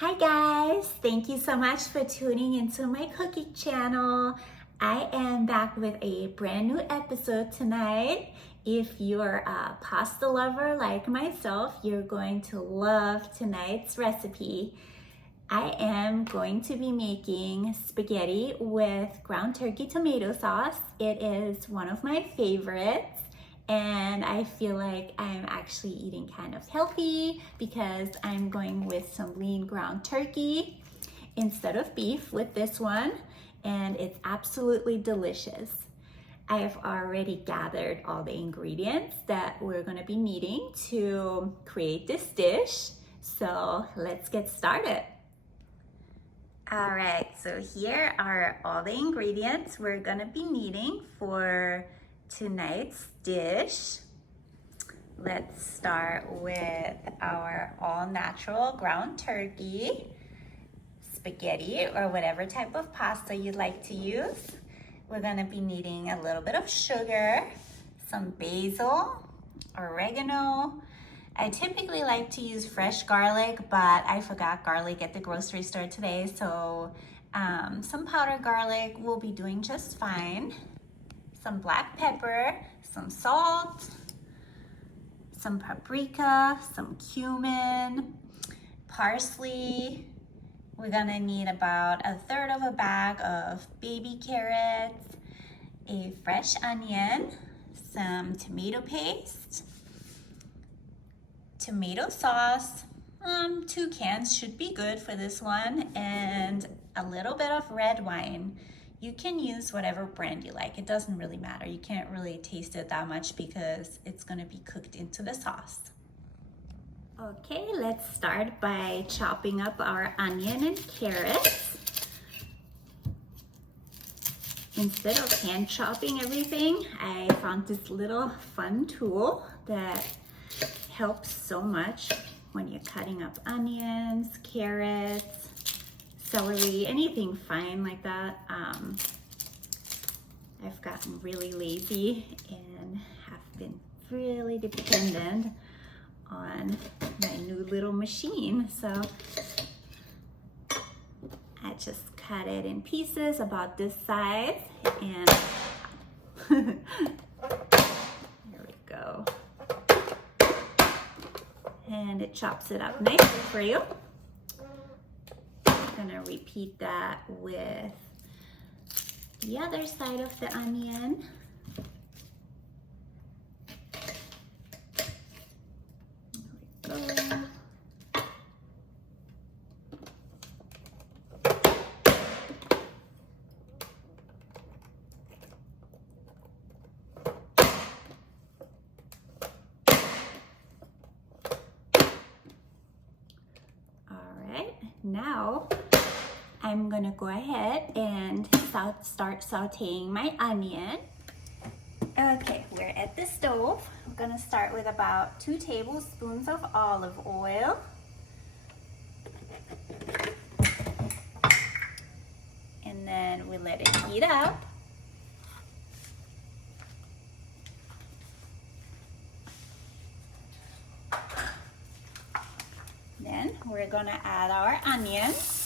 Hi guys, thank you so much for tuning into my cooking channel. I am back with a brand new episode tonight. If you're a pasta lover like myself, you're going to love tonight's recipe. I am going to be making spaghetti with ground turkey tomato sauce. It is one of my favorites. And I feel like I'm actually eating kind of healthy because I'm going with some lean ground turkey instead of beef with this one, and it's absolutely delicious. I have already gathered all the ingredients that we're gonna be needing to create this dish, so let's get started. All right, so here are all the ingredients we're gonna be needing for tonight's dish. Let's start with our all-natural ground turkey, spaghetti, or whatever type of pasta you'd like to use. We're gonna be needing a little bit of sugar, some basil, oregano. I typically like to use fresh garlic, but I forgot garlic at the grocery store today, so some powdered garlic will be doing just fine. Some black pepper, some salt, some paprika, some cumin, parsley. We're gonna need about 1/3 of a bag of baby carrots, a fresh onion, some tomato paste, tomato sauce, 2 cans should be good for this one, and a little bit of red wine. You can use whatever brand you like. It doesn't really matter. You can't really taste it that much because it's gonna be cooked into the sauce. Okay, let's start by chopping up our onion and carrots. Instead of hand chopping everything, I found this little fun tool that helps so much when you're cutting up onions, carrots, celery, anything fine like that. I've gotten really lazy and have been really dependent on my new little machine. So I just cut it in pieces about this size, and there we go. And it chops it up nicely for you. Gonna repeat that with the other side of the onion. There we go. All right, now I'm gonna go ahead and start sauteing my onion. Okay, we're at the stove. I'm gonna start with about 2 tablespoons of olive oil. And then we let it heat up. Then we're gonna add our onions.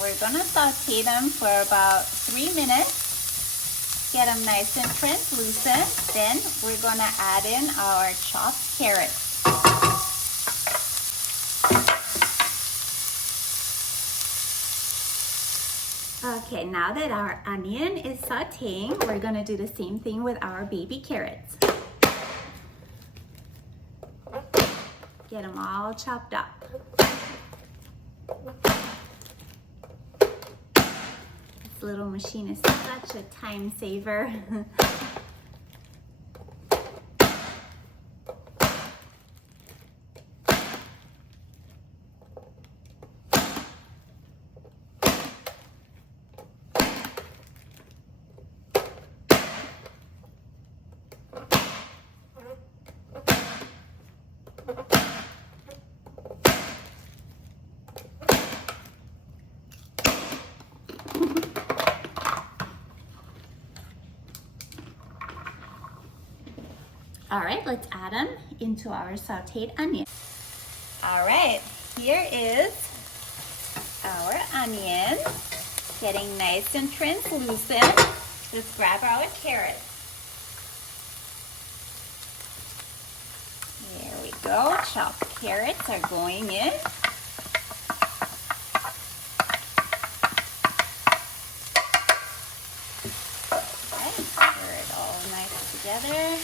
We're gonna saute them for about 3 minutes, get them nice and translucent. Then we're gonna add in our chopped carrots. Okay, now that our onion is sauteing, we're gonna do the same thing with our baby carrots. Get them all chopped up. This little machine is such a time saver. All right, let's add them into our sauteed onion. All right, here is our onion getting nice and translucent. Let's grab our carrots. There we go. Chopped carrots are going in. Okay, stir it all nice together.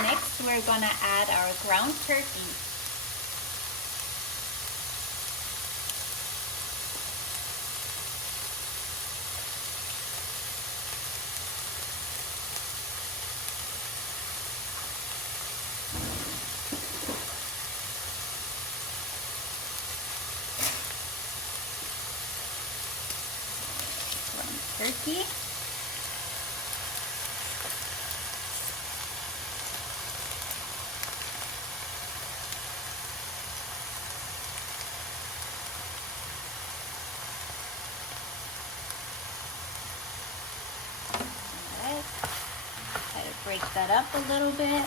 Next, we're gonna add our ground turkey. Turkey. Alright, try to break that up a little bit.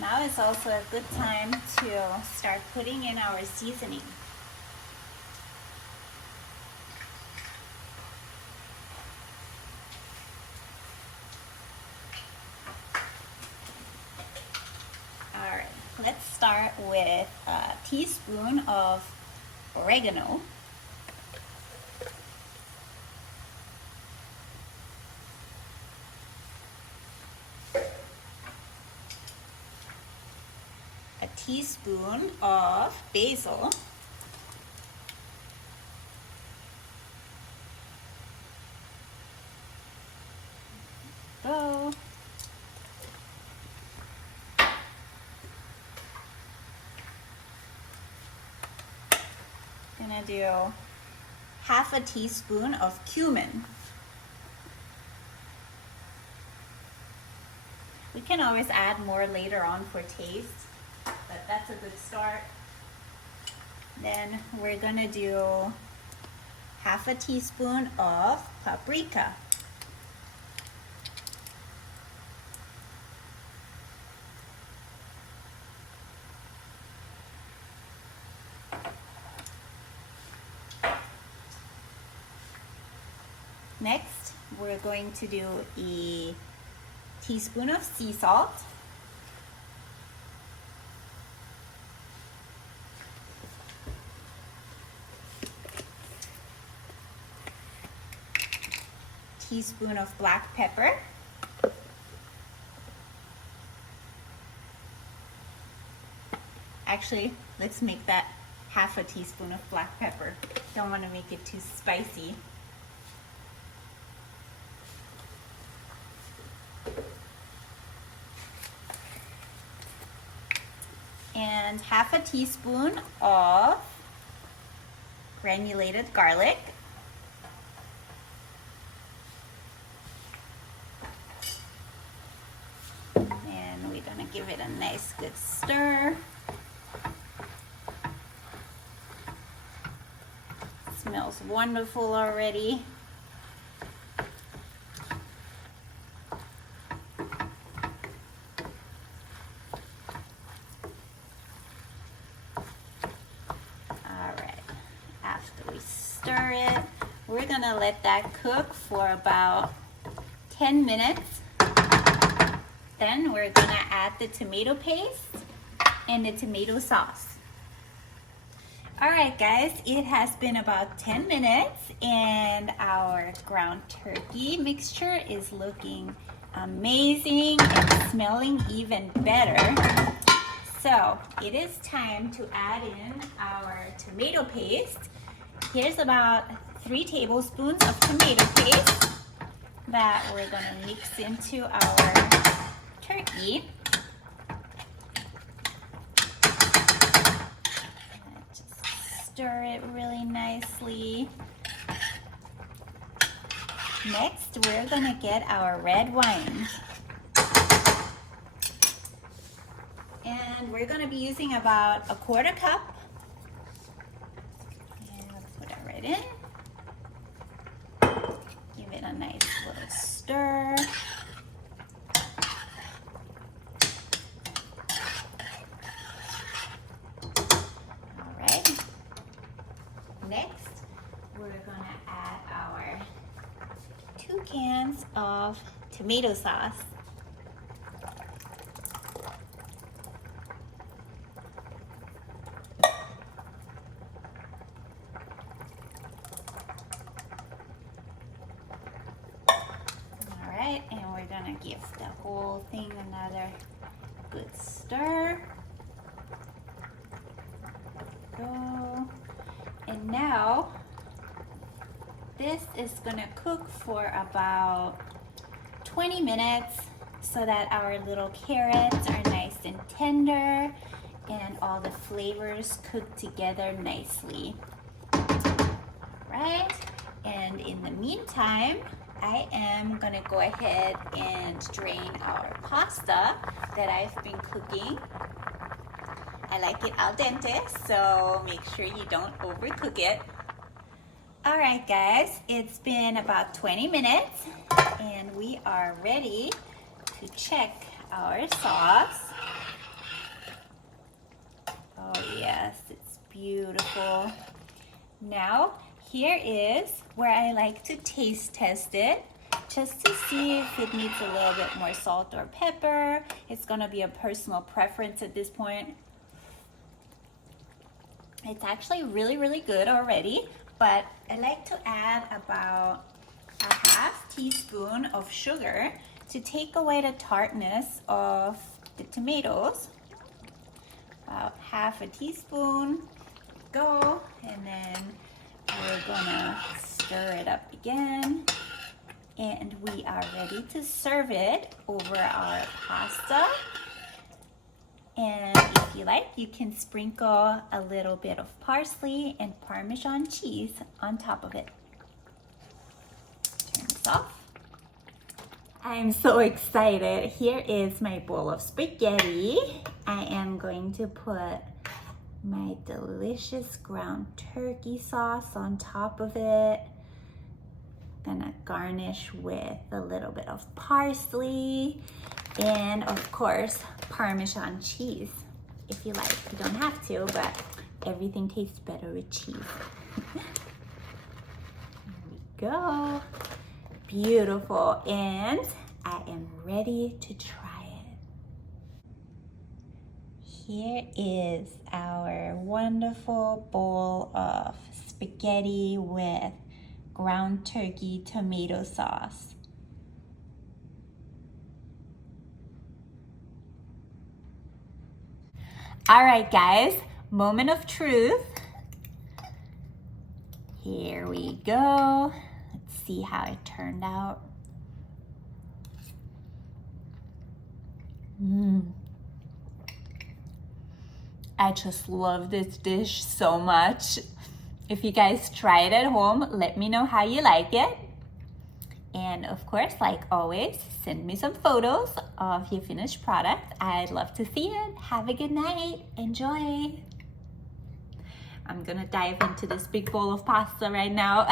Now is also a good time to start putting in our seasoning. Alright, let's start with a teaspoon of oregano. A teaspoon of basil. Go. Gonna do half a teaspoon of cumin. We can always add more later on for taste, but that's a good start. Then we're gonna do half a teaspoon of paprika. Next, we're going to do a teaspoon of sea salt. Teaspoon of black pepper. Actually, let's make that half a teaspoon of black pepper. Don't want to make it too spicy. And half a teaspoon of granulated garlic. And we're gonna give it a nice good stir. Smells wonderful already. Stir it. We're gonna let that cook for about 10 minutes. Then we're gonna add the tomato paste and the tomato sauce. All right, guys, it has been about 10 minutes and our ground turkey mixture is looking amazing and smelling even better. So it is time to add in our tomato paste. Here's about 3 tablespoons of tomato paste that we're gonna mix into our turkey. Just stir it really nicely. Next, we're gonna get our red wine. And we're gonna be using about a quarter cup. And we'll put it right in. Give it a nice little stir. All right. Next, we're gonna add our 2 cans of tomato sauce. And we're gonna give the whole thing another good stir. Go. And now this is gonna cook for about 20 minutes so that our little carrots are nice and tender and all the flavors cook together nicely. All right, and in the meantime, I am gonna go ahead and drain our pasta that I've been cooking. I like it al dente, so make sure you don't overcook it. All right, guys, it's been about 20 minutes and we are ready to check our sauce. Oh yes, it's beautiful. Now, here is where I like to taste test it, just to see if it needs a little bit more salt or pepper. It's gonna be a personal preference at this point. It's actually really, really good already, but I like to add about a ½ teaspoon of sugar to take away the tartness of the tomatoes. About ½ teaspoon, go, and then we're gonna stir it up again. And we are ready to serve it over our pasta. And if you like, you can sprinkle a little bit of parsley and Parmesan cheese on top of it. Turn this off. I'm so excited. Here is my bowl of spaghetti. I am going to put my delicious ground turkey sauce on top of it. Gonna garnish with a little bit of parsley and of course Parmesan cheese. If you like, you don't have to, but everything tastes better with cheese. There we go. Beautiful, and I am ready to try it. Here is our wonderful bowl of spaghetti with ground turkey tomato sauce. All right, guys, moment of truth. Here we go. Let's see how it turned out. I just love this dish so much. If you guys try it at home, let me know how you like it. And of course, like always, send me some photos of your finished product. I'd love to see it. Have a good night. Enjoy. I'm gonna dive into this big bowl of pasta right now.